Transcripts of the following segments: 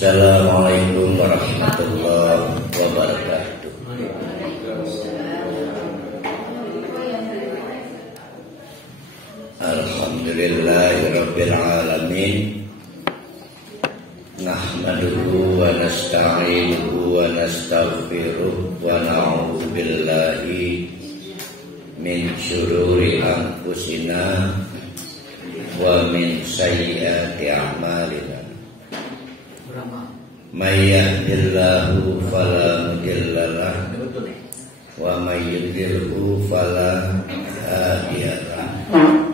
Assalamualaikum warahmatullahi wabarakatuh. Alhamdulillahirabbil alamin. Nahmaduhu wa nasta'inuhu wa nastaghfiruh wa na'udzu billahi min syururi anfusina wa min sayyiati a'malina. May yahdihillahu fala mudilla lahu wa may yudlilhu fala hadiya lahu.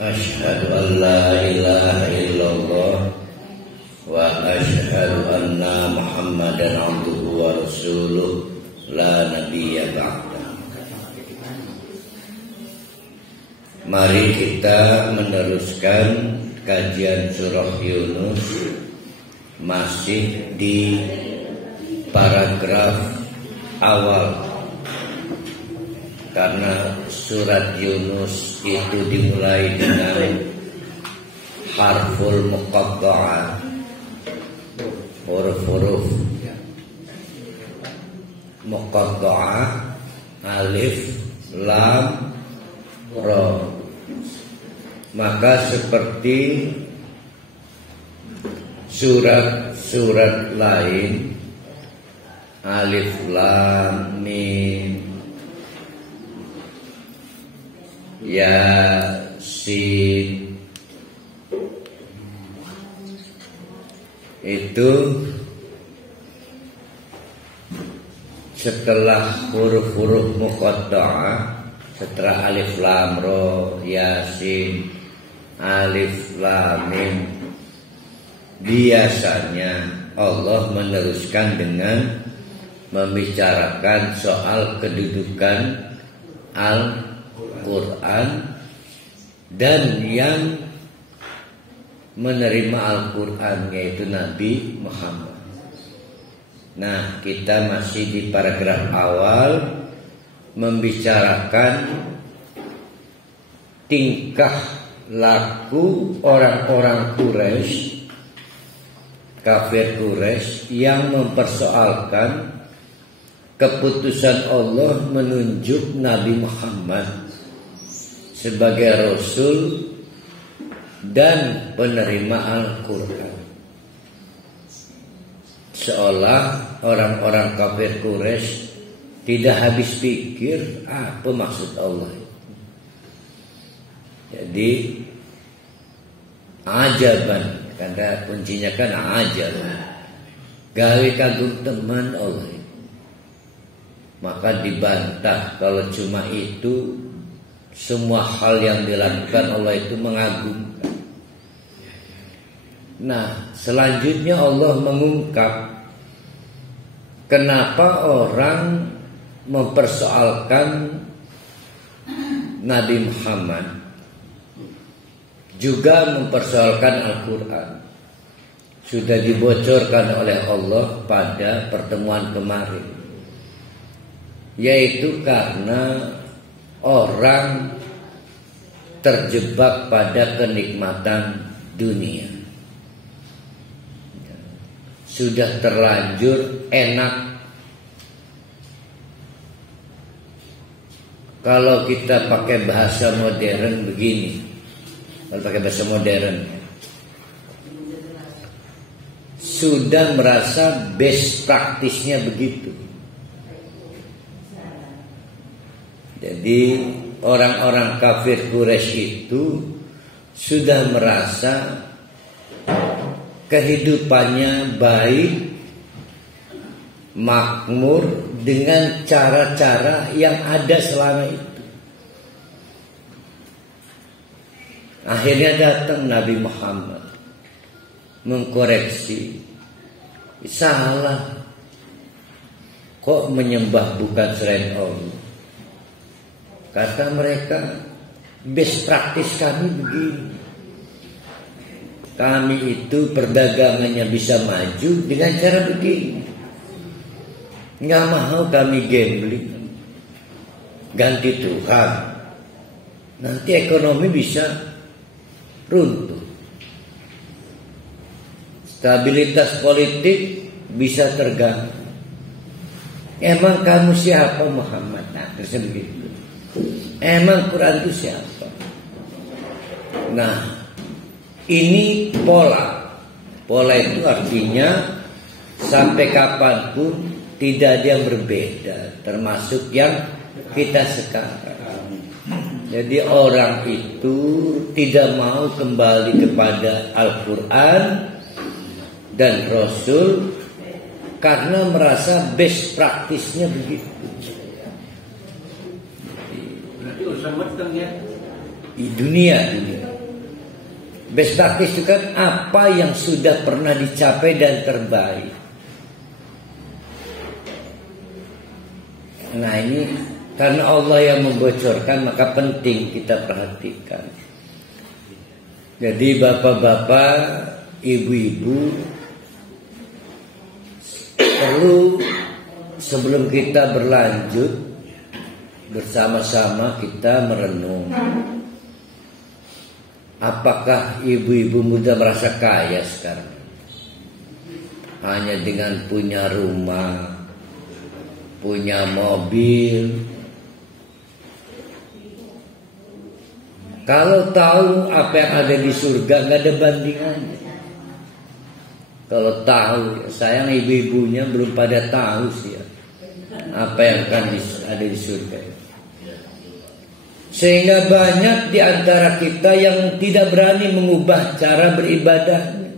Asyhadu an la ilaha illallah wa asyhadu anna Muhammadan abduhu wa rasuluh la nabiyya ba'da. Mari kita meneruskan kajian surah Yunus, masih di paragraf awal, karena surat Yunus itu dimulai dengan harful muqatta'ah, huruf-huruf muqatta'ah, alif, lam, ra. Maka seperti surat-surat lain, alif, lam, mim, Yasin, itu setelah huruf-huruf muqatta'ah, setelah alif, lam, ra, Yasin, alif, lam, mim, biasanya Allah meneruskan dengan membicarakan soal kedudukan Al-Quran dan yang menerima Al-Quran, yaitu Nabi Muhammad. Nah, kita masih di paragraf awal membicarakan tingkah laku orang-orang Quraisy, kafir Quraisy, yang mempersoalkan keputusan Allah menunjuk Nabi Muhammad sebagai Rasul dan penerima Al-Quran. Seolah orang-orang kafir Quraisy tidak habis pikir apa maksud Allah. Jadi ajaban, karena kuncinya kan ajab, gawe kagum teman Allah. Maka dibantah kalau cuma itu, semua hal yang dilakukan Allah itu mengagumkan. Nah, selanjutnya Allah mengungkap kenapa orang mempersoalkan Nabi Muhammad, juga mempersoalkan Al-Quran. Sudah dibocorkan oleh Allah pada pertemuan kemarin, yaitu karena orang terjebak pada kenikmatan dunia. Sudah terlanjur enak. Kalau kita pakai bahasa modern begini, kalau pakai bahasa modern, sudah merasa best praktisnya begitu. Jadi orang-orang kafir Quraisy itu sudah merasa kehidupannya baik, makmur dengan cara-cara yang ada selama itu. Akhirnya datang Nabi Muhammad mengkoreksi, salah, kok menyembah bukan selain Allah. Kata mereka, best praktis kami begini, kami itu perdagangannya bisa maju dengan cara begini. Nggak mau kami gambling, ganti Tuhan, nanti ekonomi bisa runtuh. stabilitas politik bisa terganggu. Emang kamu siapa Muhammad? Nah, terus begitu. Emang Quran itu siapa? Nah, ini pola. Pola itu artinya sampai kapanpun tidak ada yang berbeda, termasuk yang kita sekarang. Jadi orang itu tidak mau kembali kepada Al-Quran dan Rasul karena merasa best praktisnya begitu. Berarti urusan western ya? Di dunia. Best praktis itu kan apa yang sudah pernah dicapai dan terbaik. Nah ini karena Allah yang membocorkan, maka penting kita perhatikan. Jadi bapak-bapak, ibu-ibu, perlu sebelum kita berlanjut bersama-sama kita merenung. Apakah ibu-ibu muda merasa kaya sekarang? Hanya dengan punya rumah, punya mobil. Kalau tahu apa yang ada di surga, nggak ada bandingannya. Kalau tahu, sayang ibu-ibunya belum pada tahu sih ya, apa yang akan ada di surga. Sehingga banyak di antara kita yang tidak berani mengubah cara beribadahnya,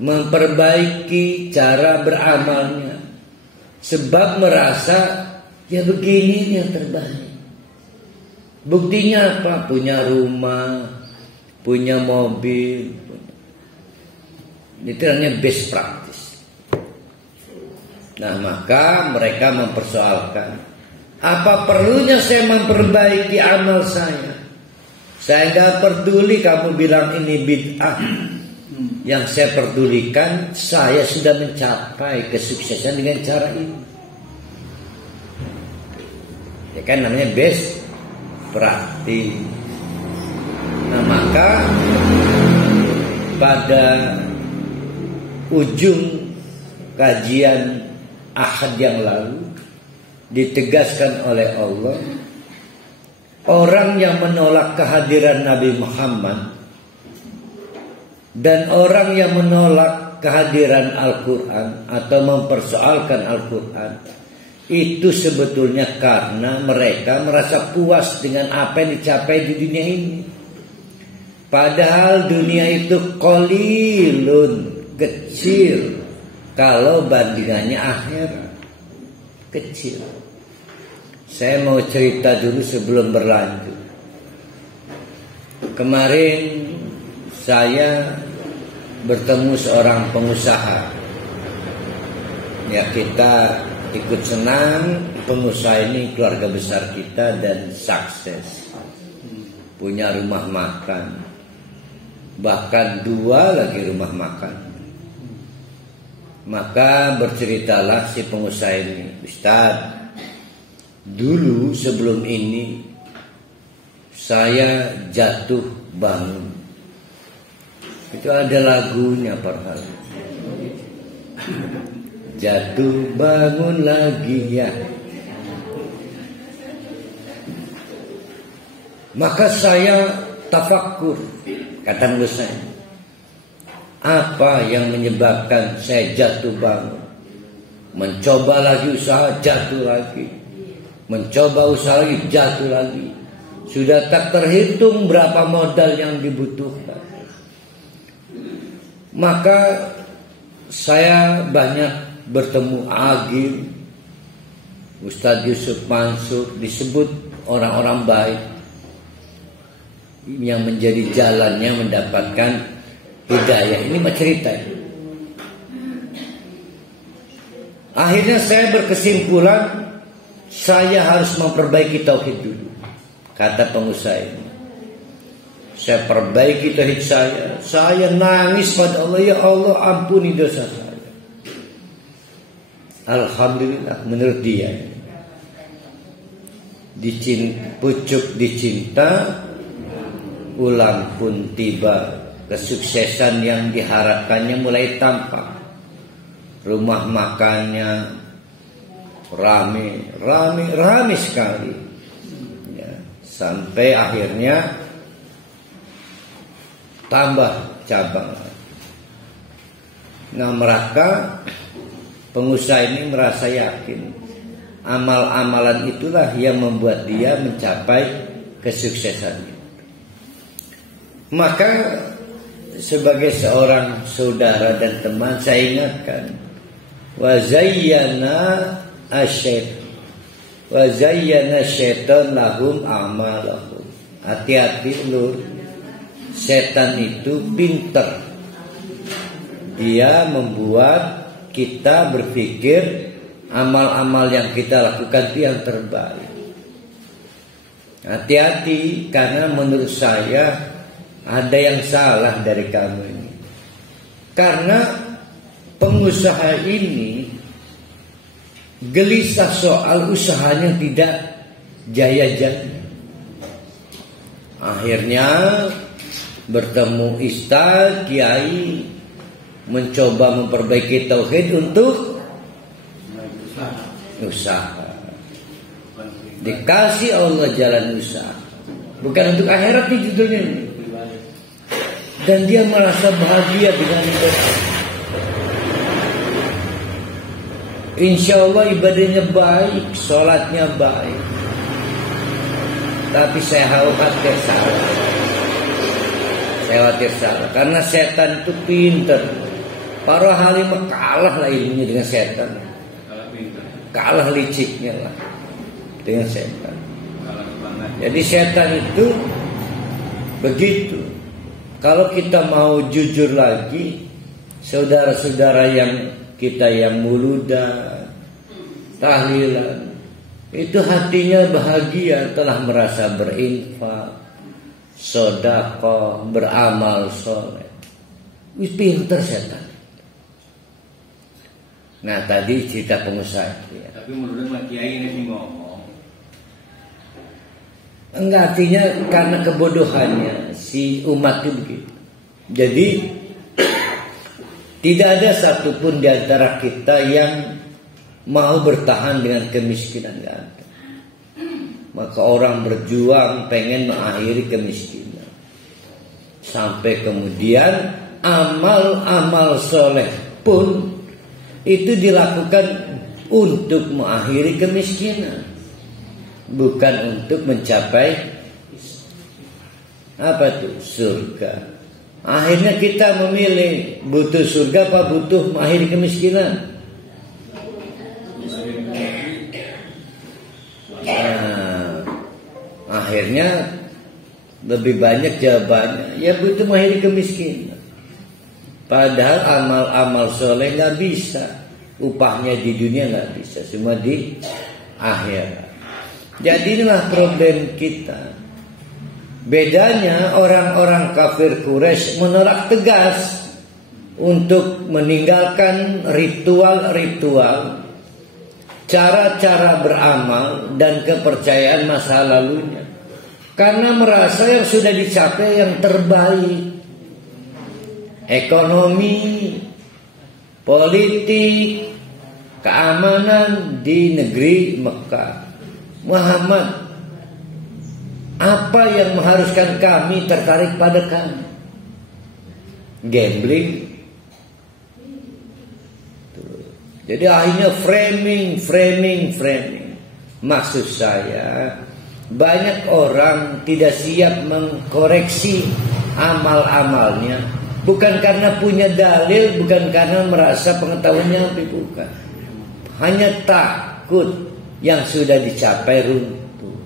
memperbaiki cara beramalnya, sebab merasa ya begini yang terbaik. Buktinya apa? Punya rumah, punya mobil. Itu namanya best practice. Nah maka mereka mempersoalkan, apa perlunya saya memperbaiki amal saya? Saya gak peduli kamu bilang ini bid'ah. Yang saya pedulikan, saya sudah mencapai kesuksesan dengan cara ini. Ya kan namanya best practice. Nah maka pada ujung kajian Ahad yang lalu ditegaskan oleh Allah, orang yang menolak kehadiran Nabi Muhammad dan orang yang menolak kehadiran Al-Quran atau mempersoalkan Al-Quran, itu sebetulnya karena mereka merasa puas dengan apa yang dicapai di dunia ini. Padahal dunia itu qalilun, kecil, kalau bandingannya akhirat, kecil. Saya mau cerita dulu sebelum berlanjut. Kemarin saya bertemu seorang pengusaha. Ya kita ikut senang, pengusaha ini keluarga besar kita dan sukses, punya rumah makan, bahkan 2 lagi rumah makan. Maka berceritalah si pengusaha ini, Ustaz, dulu sebelum ini saya jatuh bangun. Itu ada lagunya padahal. Jatuh bangun lagi ya. Maka saya tafakur, kata saya, apa yang menyebabkan saya jatuh bangun? Mencoba lagi usaha, jatuh lagi. Mencoba usaha lagi, jatuh lagi. Sudah tak terhitung berapa modal yang dibutuhkan. Maka saya banyak bertemu Agil, Ustadz Yusuf Mansur, disebut orang-orang baik yang menjadi jalannya mendapatkan hidayah. Ini mah cerita. Akhirnya saya berkesimpulan, saya harus memperbaiki tauhid dulu. Kata pengusaha ini, saya perbaiki tauhid saya. Saya nangis pada Allah, ya Allah ampuni dosa saya. Alhamdulillah, menurut dia, pucuk dicinta, ulang pun tiba kesuksesan yang diharapkannya mulai tampak. Rumah makannya rame sekali, ya, sampai akhirnya tambah cabang. Nah, mereka pengusaha ini merasa yakin amal-amalan itulah yang membuat dia mencapai kesuksesan. Maka sebagai seorang saudara dan teman, saya ingatkan, wa zayyana syaitan lahum a'malahum. Hati-hati lur, setan itu pintar. Dia membuat kita berpikir amal-amal yang kita lakukan itu yang terbaik. Hati-hati, karena menurut saya ada yang salah dari kamu ini. Karena pengusaha ini gelisah soal usahanya tidak jaya-jaya. Akhirnya bertemu ustaz, kiai, mencoba memperbaiki tauhid untuk usaha. Dikasih Allah jalan usaha, bukan untuk akhirat nih judulnya ini. Dan dia merasa bahagia dengan itu. Insya Allah ibadahnya baik, sholatnya baik. Tapi saya khawatir salah. Karena setan itu pintar. Para halim kalah lah ilmunya dengan setan. Kalah liciknya lah dengan setan. Jadi setan itu begitu. Kalau kita mau jujur lagi, saudara-saudara kita yang muludan, tahlilan, itu hatinya bahagia, telah merasa berinfak, sedekah, beramal soleh. Wis pinter setan. Nah, tadi cerita pengusaha ya. Tapi menurut kiai ini ngomong, enggak, artinya karena kebodohannya si umat itu begitu. Jadi tidak ada satupun di antara kita yang mau bertahan dengan kemiskinan, enggak ada. Maka orang berjuang pengen mengakhiri kemiskinan. Sampai kemudian amal-amal soleh pun itu dilakukan untuk mengakhiri kemiskinan, bukan untuk mencapai apa tuh? Surga. Akhirnya kita memilih butuh surga apa butuh mengakhiri kemiskinan. Nah, akhirnya lebih banyak jawabannya ya butuh mengakhiri kemiskinan. Padahal amal-amal soleh nggak bisa, upahnya di dunia nggak bisa, cuma di akhirat. Jadi inilah problem kita. Bedanya orang-orang kafir Quraisy menolak tegas untuk meninggalkan ritual-ritual, cara-cara beramal dan kepercayaan masa lalunya, karena merasa yang sudah dicapai yang terbaik. Ekonomi, politik, keamanan di negeri Mekah. Muhammad, apa yang mengharuskan kami tertarik pada kamu? Gambling. Jadi akhirnya framing. Maksud saya, banyak orang tidak siap mengkoreksi amal-amalnya. Bukan karena punya dalil, bukan karena merasa pengetahuannya lebih, bukan. Hanya takut yang sudah dicapai runtuh.